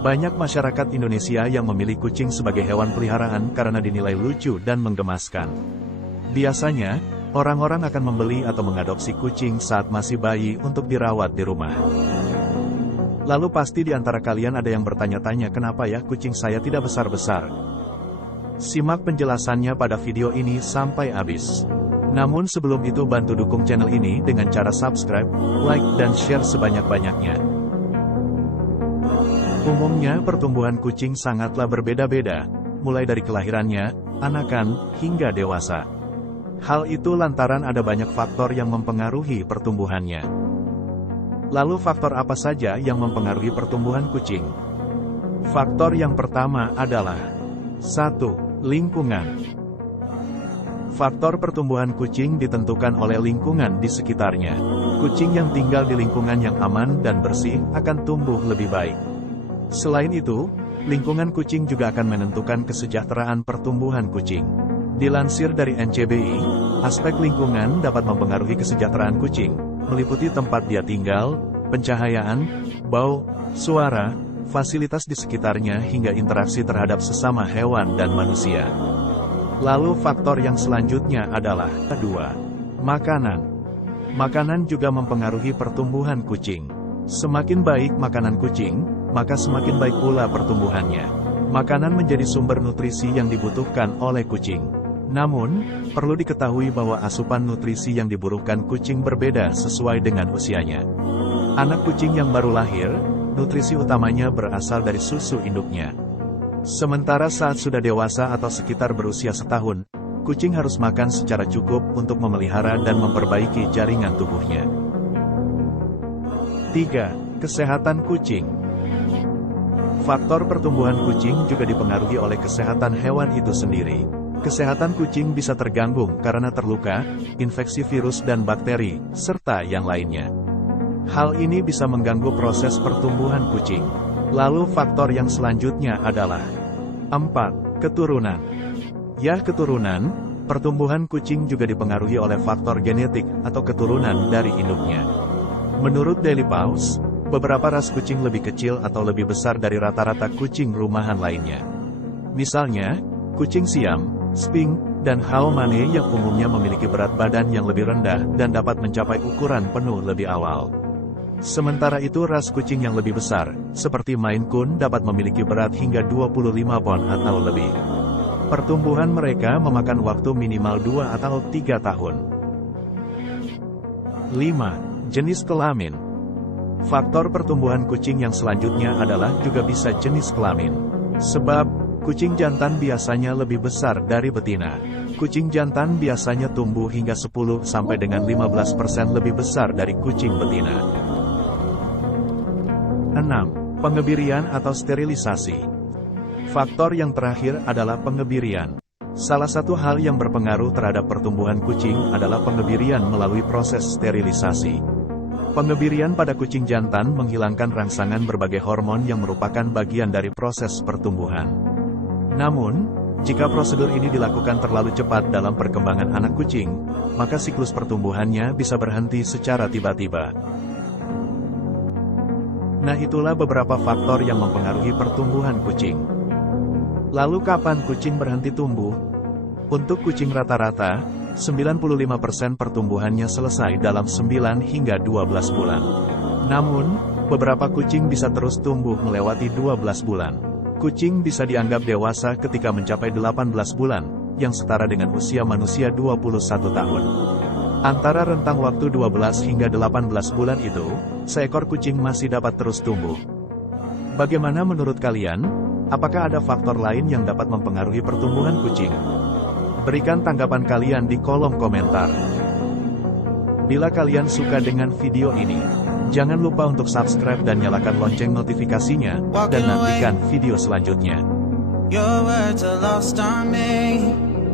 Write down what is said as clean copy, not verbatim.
Banyak masyarakat Indonesia yang memilih kucing sebagai hewan peliharaan karena dinilai lucu dan menggemaskan. Biasanya, orang-orang akan membeli atau mengadopsi kucing saat masih bayi untuk dirawat di rumah. Lalu pasti di antara kalian ada yang bertanya-tanya kenapa ya kucing saya tidak besar-besar. Simak penjelasannya pada video ini sampai habis. Namun sebelum itu bantu dukung channel ini dengan cara subscribe, like, dan share sebanyak-banyaknya. Umumnya pertumbuhan kucing sangatlah berbeda-beda, mulai dari kelahirannya, anakan, hingga dewasa. Hal itu lantaran ada banyak faktor yang mempengaruhi pertumbuhannya. Lalu faktor apa saja yang mempengaruhi pertumbuhan kucing? Faktor yang pertama adalah 1. Lingkungan. Faktor pertumbuhan kucing ditentukan oleh lingkungan di sekitarnya. Kucing yang tinggal di lingkungan yang aman dan bersih akan tumbuh lebih baik. Selain itu, lingkungan kucing juga akan menentukan kesejahteraan pertumbuhan kucing. Dilansir dari NCBI, aspek lingkungan dapat mempengaruhi kesejahteraan kucing, meliputi tempat dia tinggal, pencahayaan, bau, suara, fasilitas di sekitarnya hingga interaksi terhadap sesama hewan dan manusia. Lalu faktor yang selanjutnya adalah 2. Makanan. Makanan juga mempengaruhi pertumbuhan kucing. Semakin baik makanan kucing, maka semakin baik pula pertumbuhannya. Makanan menjadi sumber nutrisi yang dibutuhkan oleh kucing. Namun, perlu diketahui bahwa asupan nutrisi yang dibutuhkan kucing berbeda sesuai dengan usianya. Anak kucing yang baru lahir, nutrisi utamanya berasal dari susu induknya. Sementara saat sudah dewasa atau sekitar berusia setahun, kucing harus makan secara cukup untuk memelihara dan memperbaiki jaringan tubuhnya. 3. Kesehatan kucing. Faktor pertumbuhan kucing juga dipengaruhi oleh kesehatan hewan itu sendiri. Kesehatan kucing bisa terganggu karena terluka, infeksi virus dan bakteri, serta yang lainnya. Hal ini bisa mengganggu proses pertumbuhan kucing. Lalu faktor yang selanjutnya adalah 4. Keturunan. Keturunan, pertumbuhan kucing juga dipengaruhi oleh faktor genetik atau keturunan dari induknya. Menurut Daily Paws, beberapa ras kucing lebih kecil atau lebih besar dari rata-rata kucing rumahan lainnya. Misalnya, kucing Siam, Sphinx, dan Haomane yang umumnya memiliki berat badan yang lebih rendah dan dapat mencapai ukuran penuh lebih awal. Sementara itu ras kucing yang lebih besar, seperti Maine Coon dapat memiliki berat hingga 25 pon atau lebih. Pertumbuhan mereka memakan waktu minimal 2 atau 3 tahun. 5. Jenis kelamin. Faktor pertumbuhan kucing yang selanjutnya adalah juga bisa jenis kelamin. Sebab, kucing jantan biasanya lebih besar dari betina. Kucing jantan biasanya tumbuh hingga 10 sampai dengan 15% lebih besar dari kucing betina. 6. Pengebirian atau sterilisasi. Faktor yang terakhir adalah pengebirian. Salah satu hal yang berpengaruh terhadap pertumbuhan kucing adalah pengebirian melalui proses sterilisasi. Pengebirian pada kucing jantan menghilangkan rangsangan berbagai hormon yang merupakan bagian dari proses pertumbuhan. Namun, jika prosedur ini dilakukan terlalu cepat dalam perkembangan anak kucing, maka siklus pertumbuhannya bisa berhenti secara tiba-tiba. Nah, itulah beberapa faktor yang mempengaruhi pertumbuhan kucing. Lalu kapan kucing berhenti tumbuh? Untuk kucing rata-rata, 95% pertumbuhannya selesai dalam 9 hingga 12 bulan. Namun, beberapa kucing bisa terus tumbuh melewati 12 bulan. Kucing bisa dianggap dewasa ketika mencapai 18 bulan, yang setara dengan usia manusia 21 tahun. Antara rentang waktu 12 hingga 18 bulan itu, seekor kucing masih dapat terus tumbuh. Bagaimana menurut kalian? Apakah ada faktor lain yang dapat mempengaruhi pertumbuhan kucing? Berikan tanggapan kalian di kolom komentar. Bila kalian suka dengan video ini, jangan lupa untuk subscribe dan nyalakan lonceng notifikasinya, dan nantikan video selanjutnya.